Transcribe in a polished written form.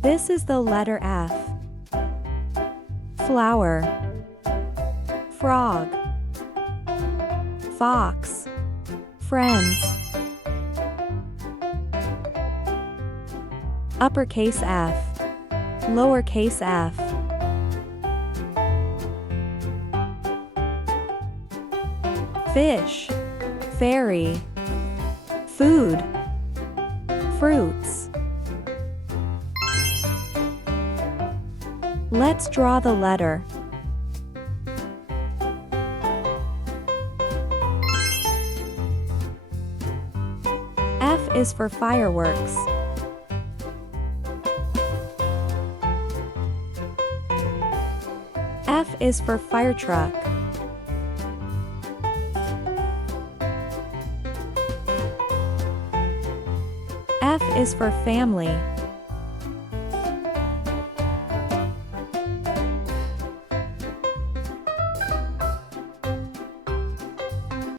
This is the letter F. Flower, frog, fox, friends. Uppercase F, lowercase f. Fish, fairy, food, fruits. Let's draw the letter. F is for fireworks. F is for Firetruck. F is for family.